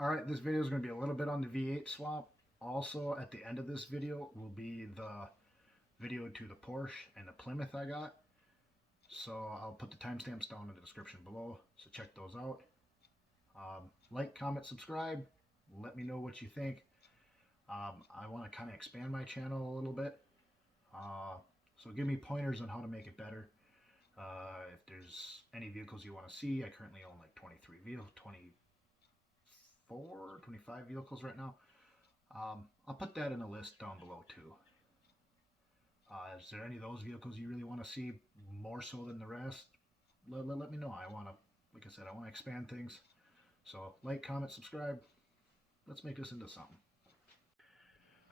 Alright, this video is going to be a little bit on the V8 swap. Also, at the end of this video will be the video to the Porsche and the Plymouth I got. So I'll put the timestamps down in the description below, so check those out. Like, comment, subscribe. Let me know what you think. I want to kind of expand my channel a little bit. So give me pointers on how to make it better. If there's any vehicles you want to see, I currently own like 23 vehicles, 25 vehicles right now. I'll put that in a list down below too. Is there any of those vehicles you really want to see more so than the rest? Let me know. I want to, like I said, I want to expand things. So like, comment, subscribe. Let's make this into something.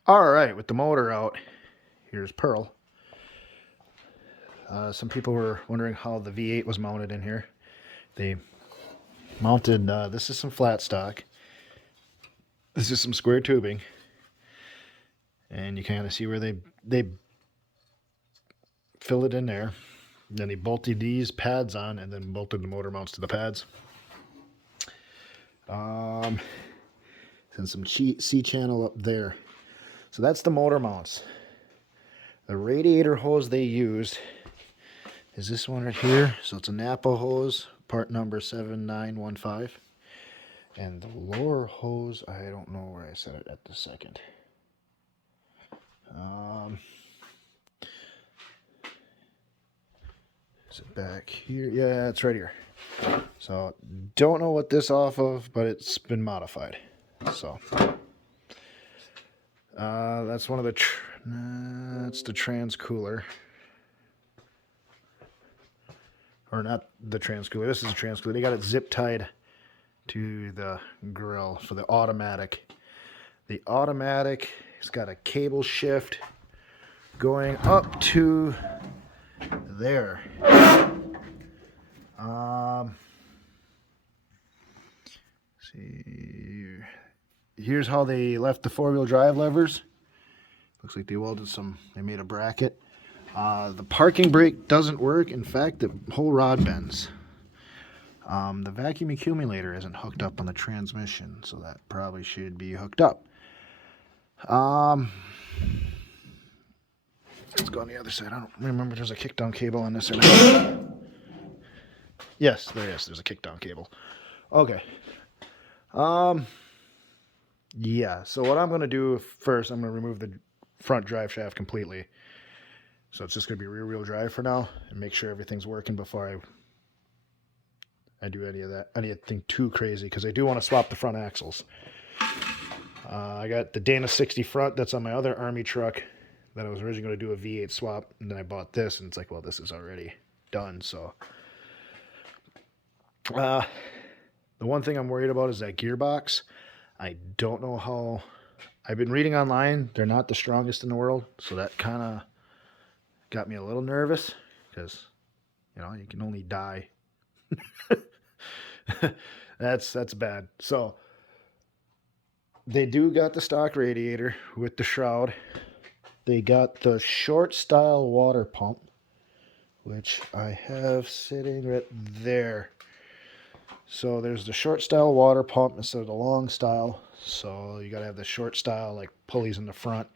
Alright, with the motor out, here's Pearl. Some people were wondering how the V8 was mounted in here. They mounted, this is some flat stock. This is some square tubing. And you kind of see where they fill it in there. Then they bolted these pads on and then bolted the motor mounts to the pads. And some C-channel up there. So that's the motor mounts. The radiator hose they used is this one right here. So it's a Napa hose, part number 7915. And the lower hose, I don't know where I set it at the second. Is it back here? Yeah, it's right here. So don't know what this off of, but it's been modified. So that's one of the that's the trans cooler, or not the trans cooler. This is a trans cooler. They got it zip tied to the grill for the automatic. The automatic has got a cable shift going up to there. See, here's how they left the four-wheel drive levers. Looks like they welded some, they made a bracket. The parking brake doesn't work. In fact, the whole rod bends. The vacuum accumulator isn't hooked up on the transmission, so that probably should be hooked up. Let's go on the other side. I don't remember if there's a kickdown cable on this or not. Yes, there is. There's a kickdown cable. Okay. Yeah, so what I'm going to do first, I'm going to remove the front drive shaft completely. So it's just going to be rear-wheel drive for now, and make sure everything's working before I do anything too crazy, because I do want to swap the front axles. I got the Dana 60 front that's on my other Army truck that I was originally going to do a V8 swap, and then I bought this, and it's like, well, this is already done. So the one thing I'm worried about is that gearbox. I don't know how. I've been reading online, they're not the strongest in the world, so that kind of got me a little nervous, because you know, you can only die. That's bad. So they do got the stock radiator with the shroud. They got the short style water pump, which I have sitting right there. So there's the short style water pump instead of the long style. So you got to have the short style, like pulleys in the front.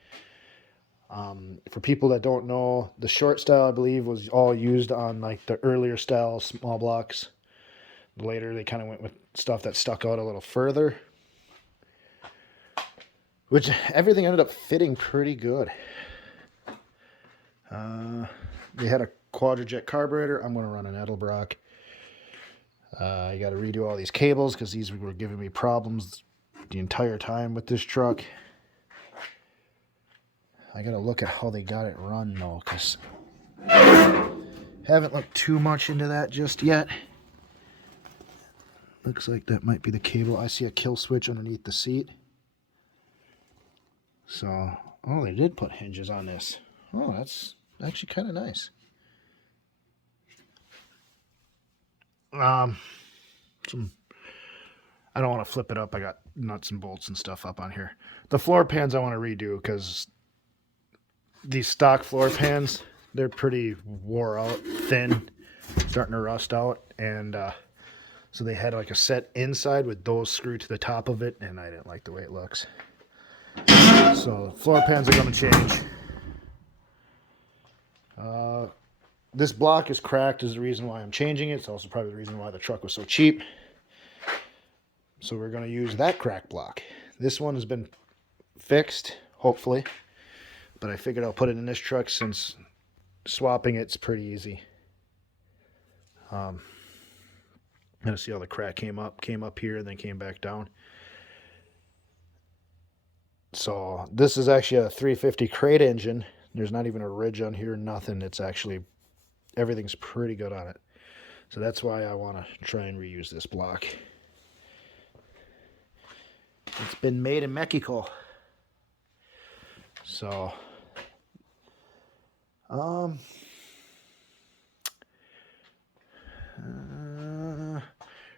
For people that don't know, the short style, I believe, was all used on like the earlier style small blocks. Later, they kind of went with stuff that stuck out a little further, which everything ended up fitting pretty good. They had a Quadrajet carburetor. I'm going to run an Edelbrock. I got to redo all these cables because these were giving me problems the entire time with this truck. I got to look at how they got it run though, because haven't looked too much into that just yet. Looks like that might be the cable. I see a kill switch underneath the seat. So, oh, they did put hinges on this. Oh, that's actually kind of nice. I don't want to flip it up. I got nuts and bolts and stuff up on here. The floor pans I want to redo, because these stock floor pans, they're pretty wore out, thin, starting to rust out, and So they had like a set inside with those screwed to the top of it, and I didn't like the way it looks. So floor pans are going to change. This block is cracked is the reason why I'm changing it. It's also probably the reason why the truck was so cheap. So we're going to use that crack block. This one has been fixed, hopefully. But I figured I'll put it in this truck since swapping it's pretty easy. Gonna see how the crack came up here and then came back down. So this is actually a 350 crate engine. There's not even a ridge on here, nothing. It's actually, everything's pretty good on it. So that's why I want to try and reuse this block. It's been made in Mexico. So,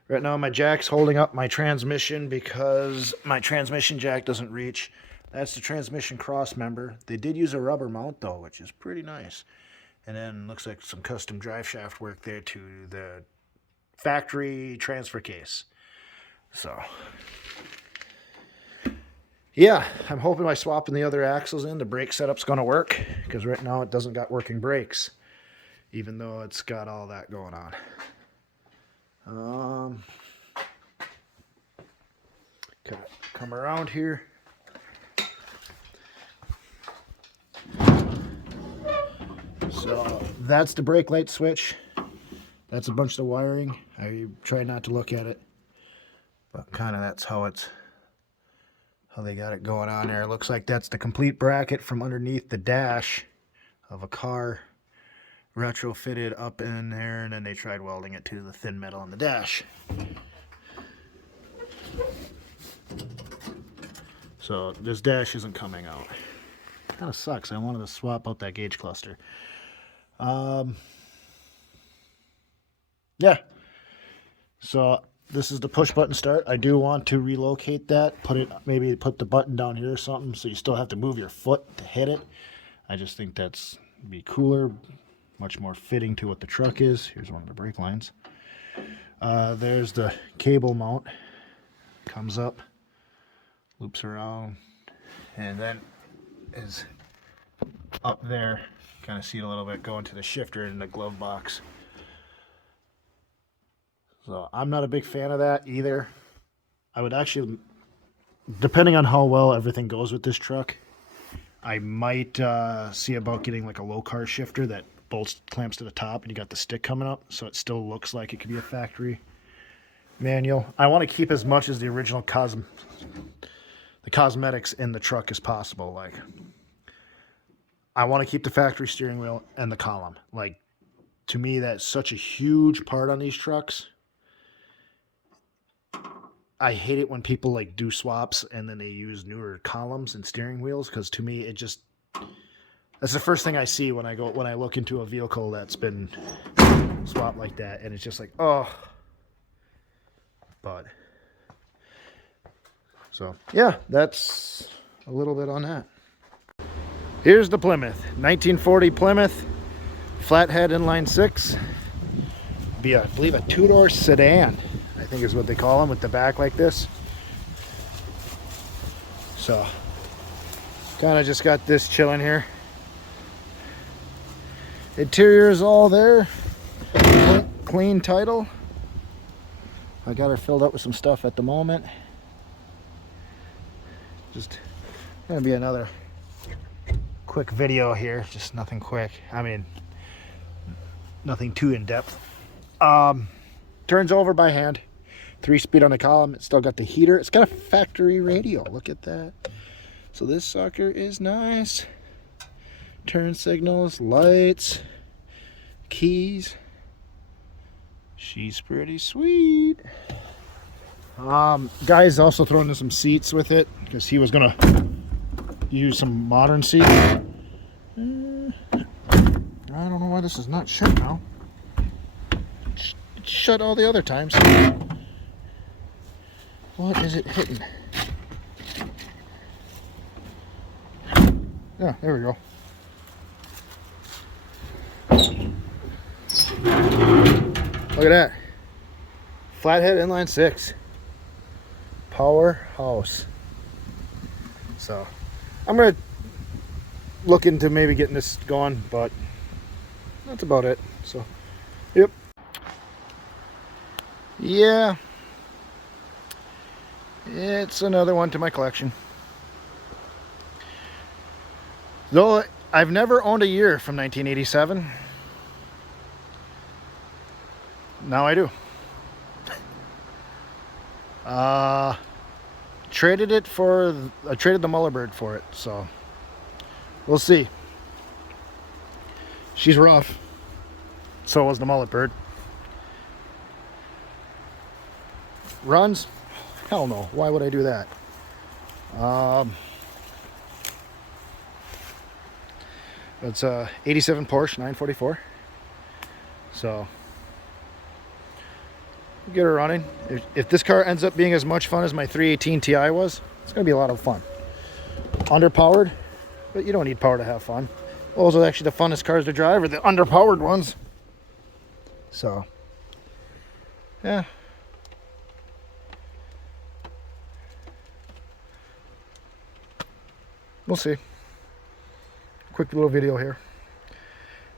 right now my jack's holding up my transmission because my transmission jack doesn't reach. That's the transmission cross member. They did use a rubber mount though, which is pretty nice. And then looks like some custom drive shaft work there to the factory transfer case. So, yeah, I'm hoping by swapping the other axles in, the brake setup's going to work. Because right now it doesn't got working brakes, even though it's got all that going on. Come around here. So that's the brake light switch. That's a bunch of wiring. I try not to look at it, but kind of that's how they got it going on there. It looks like that's the complete bracket from underneath the dash of a car, retrofitted up in there, and then they tried welding it to the thin metal on the dash. So this dash isn't coming out. Kind of sucks. I wanted to swap out that gauge cluster. Yeah. So this is the push button start. I do want to relocate that. Maybe put the button down here or something, so you still have to move your foot to hit it. I just think that's be cooler, much more fitting to what the truck is. Here's one of the brake lines. There's the cable mount. Comes up, loops around, and then is up there. Kind of see it a little bit going to the shifter in the glove box. So I'm not a big fan of that either. I would actually, depending on how well everything goes with this truck, I might see about getting like a low car shifter that bolts clamps to the top and you got the stick coming up, so it still looks like it could be a factory manual. I want to keep as much as the original cosmetics in the truck as possible. Like, I want to keep the factory steering wheel and the column. Like, to me, that's such a huge part on these trucks. I hate it when people like do swaps and then they use newer columns and steering wheels, because to me it just, that's the first thing I see when I look into a vehicle that's been swapped like that, and it's just like, oh. But so yeah, that's a little bit on that. Here's the Plymouth, 1940 Plymouth, flathead inline six. Be, I believe, a two-door sedan, I think is what they call them, with the back like this. So, kind of just got this chilling here. Interior is all there. Clean title. I got her filled up with some stuff at the moment. Just gonna be another quick video here, just nothing quick. I mean, nothing too in-depth. Turns over by hand. 3-speed on the column. It's still got the heater. It's got a factory radio. Look at that. So this sucker is nice. Turn signals, lights, keys. She's pretty sweet. Guy's also throwing in some seats with it because he was gonna use some modern seats. I don't know why this is not shut now. It's shut all the other times. What is it hitting? Yeah, there we go. Look at that. flathead inline six. Powerhouse. So I'm gonna look into maybe getting this going, but that's about it. So yep. Yeah, it's another one to my collection. Though I've never owned a year from 1987. Now I do. Traded it for, I traded the Mullerbird for it, so we'll see. She's rough. So was the Mullerbird. Runs? Hell no. Why would I do that? It's a 87 Porsche 944. So get her running. If this car ends up being as much fun as my 318 Ti was, it's gonna be a lot of fun. Underpowered, but you don't need power to have fun. Those are actually the funnest cars to drive, are the underpowered ones. So yeah. We'll see. Quick little video here.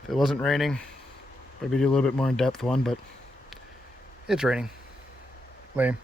If it wasn't raining, maybe do a little bit more in-depth one, but it's raining. Lame.